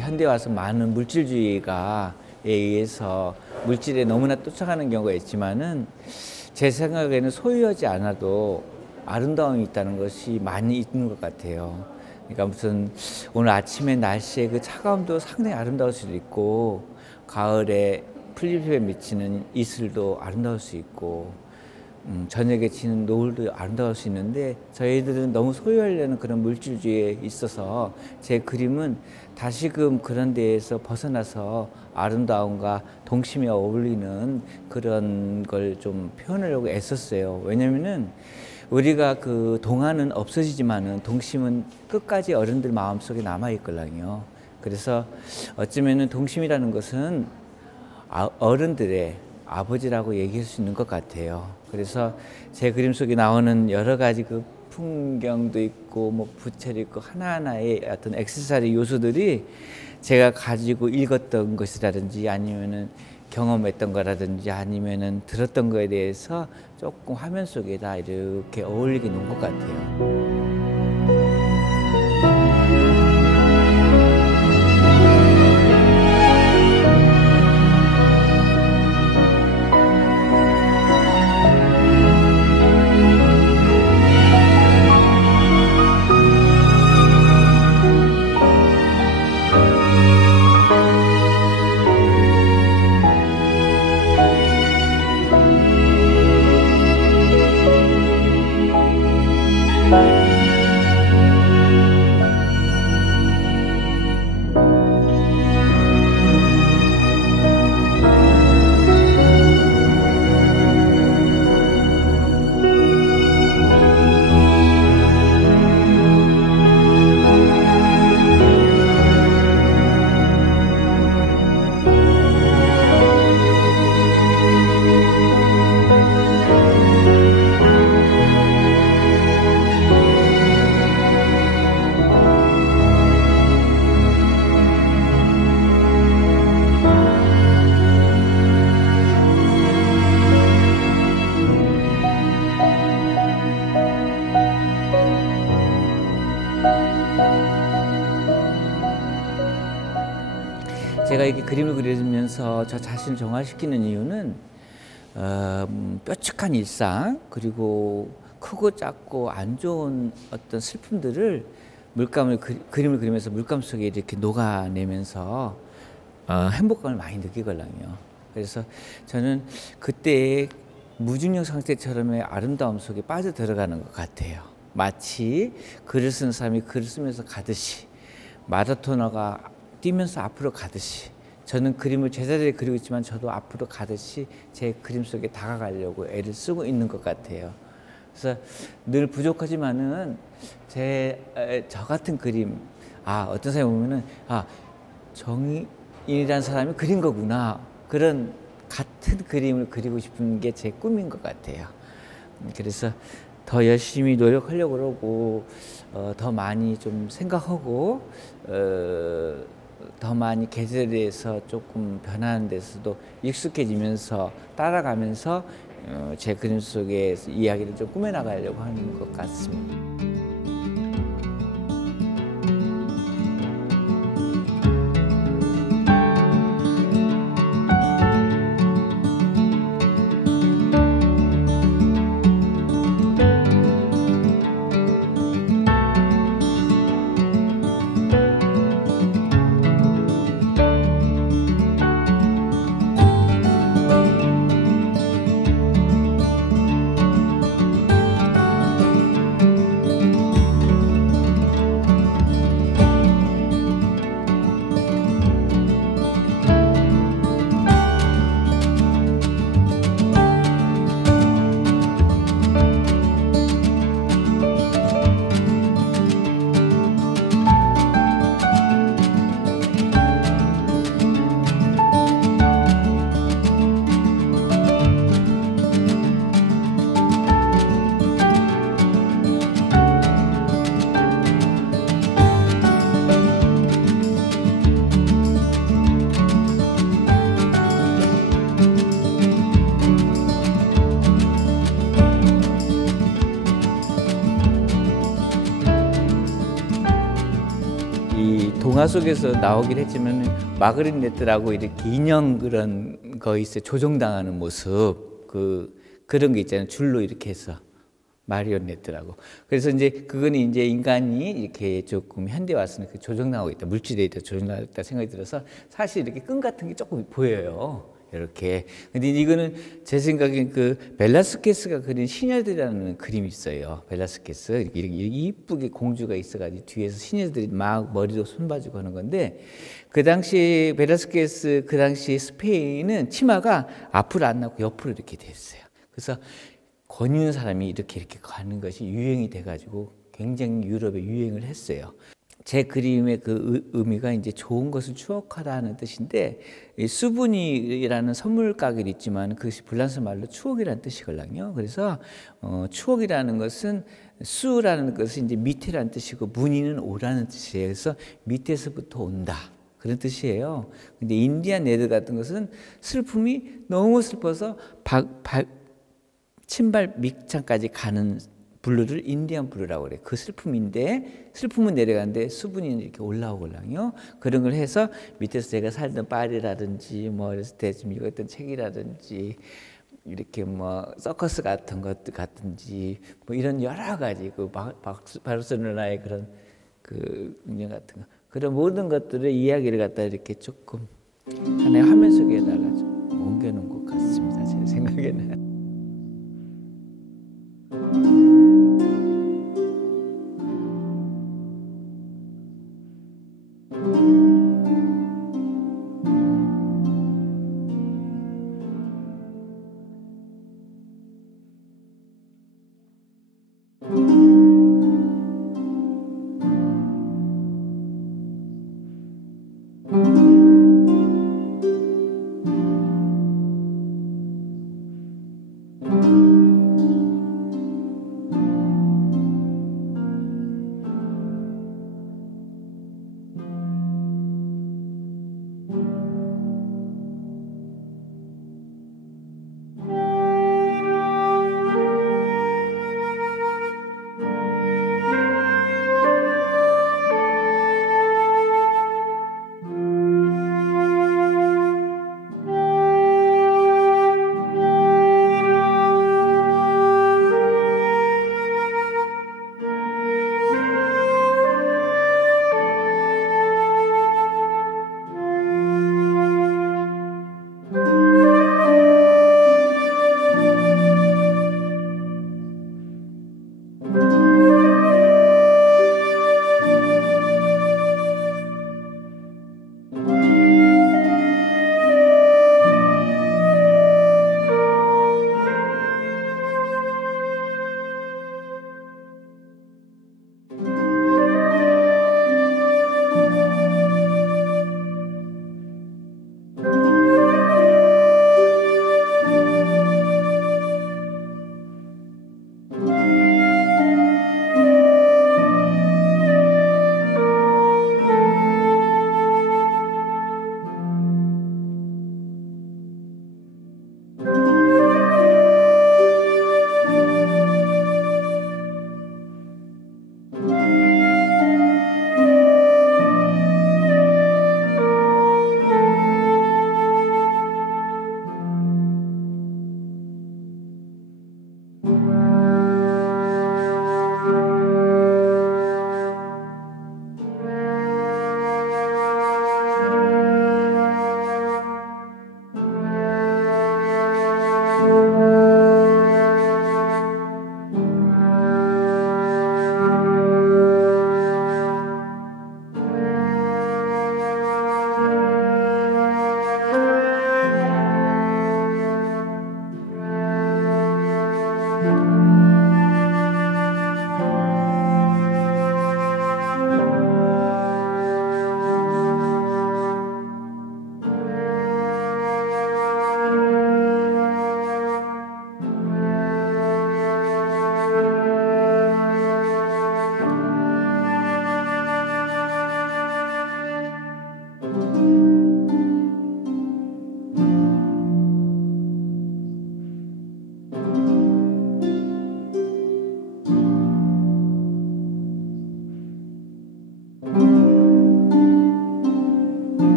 현대 와서 많은 물질주의가에 의해서 물질에 너무나 쫓아가는 경우가 있지만은 제 생각에는 소유하지 않아도 아름다움이 있다는 것이 많이 있는 것 같아요. 그러니까 무슨 오늘 아침에 날씨의 그 차가움도 상당히 아름다울 수도 있고, 가을에 풀잎에 맺히는 이슬도 아름다울 수 있고, 저녁에 지는 노을도 아름다울 수 있는데, 저희들은 너무 소유하려는 그런 물질주의에 있어서 제 그림은 다시금 그런 데에서 벗어나서 아름다움과 동심에 어울리는 그런 걸 좀 표현하려고 애썼어요. 왜냐면은 우리가 그 동화는 없어지지만은 동심은 끝까지 어른들 마음속에 남아있거든요. 그래서 어쩌면은 동심이라는 것은 어른들의 아버지라고 얘기할 수 있는 것 같아요. 그래서 제 그림 속에 나오는 여러 가지 그 풍경도 있고 뭐 부채도 있고 하나하나의 어떤 액세서리 요소들이 제가 가지고 읽었던 것이라든지 아니면은 경험했던 거라든지 아니면은 들었던 거에 대해서 조금 화면 속에다 이렇게 어울리게 놓은 것 같아요. 제가 이렇게 그림을 그리면서 저 자신을 정화시키는 이유는 뾰족한 일상, 그리고 크고 작고 안 좋은 어떤 슬픔들을 그림을 그리면서 물감 속에 이렇게 녹아내면서 행복감을 많이 느끼거든요. 그래서 저는 그때의 무중력 상태처럼의 아름다움 속에 빠져들어가는 것 같아요. 마치 글을 쓰는 사람이 글을 쓰면서 가듯이, 마라토너가 뛰면서 앞으로 가듯이, 저는 그림을 제자리에 그리고 있지만 저도 앞으로 가듯이 제 그림 속에 다가가려고 애를 쓰고 있는 것 같아요. 그래서 늘 부족하지만은 저 같은 그림, 어떤 사람이 보면은 정인이라는 사람이 그린 거구나, 그런 같은 그림을 그리고 싶은 게 제 꿈인 것 같아요. 그래서 더 열심히 노력하려고 그러고, 더 많이 좀 생각하고, 더 많이 계절에서 조금 변하는 데서도 익숙해지면서 따라가면서 제 그림 속의 이야기를 좀 꾸며나가려고 하는 것 같습니다. 영화 속에서 나오긴 했지만 마그리네트라고 이렇게 인형 그런 거 있어요. 조종당하는 모습 그런 게 있잖아요. 줄로 이렇게 해서 마리오네트라고. 그래서 이제 그거는 이제 인간이 이렇게 조금 현대 와서는 조종당하고 있다, 물질에 있다 조종당하고 있다 생각이 들어서 사실 이렇게 끈 같은 게 조금 보여요. 이렇게. 근데 이거는 제 생각엔 그 벨라스케스가 그린 시녀들이라는 그림이 있어요. 벨라스케스 이렇게 이쁘게 공주가 있어가지고 뒤에서 시녀들이 막 머리도 손봐주고 하는 건데, 그 당시 벨라스케스 그 당시 스페인은 치마가 앞으로 안 나고 옆으로 이렇게 됐어요. 그래서 권 있는 사람이 이렇게 가는 것이 유행이 돼가지고 굉장히 유럽에 유행을 했어요. 제 그림의 그 의미가 이제 좋은 것을 추억하다는 뜻인데, 이 수분이라는 선물 가게도 있지만 그것이 불란서 말로 추억이라는 뜻이거든요. 그래서 추억이라는 것은 수라는 것은 이제 밑에라는 뜻이고 문의는 오라는 뜻이에요. 그래서 밑에서부터 온다, 그런 뜻이에요. 근데 인디안 레드 같은 것은 슬픔이 너무 슬퍼서 신발 밑창까지 가는 블루를 인디안 블루라고 그래요. 그 슬픔인데, 슬픔은 내려가는데 수분이 이렇게 올라오거든요. 그런 걸 해서 밑에서 제가 살던 파리라든지 뭐 어렸을 때 좀 읽었던 책이라든지 이렇게 뭐 서커스 같은 것들 같은지 뭐 이런 여러 가지 그 바르셀로나의 그런 그 운영 같은 거, 그런 모든 것들의 이야기를 갖다 이렇게 조금 하나의 화면 속에다가 좀 옮겨놓은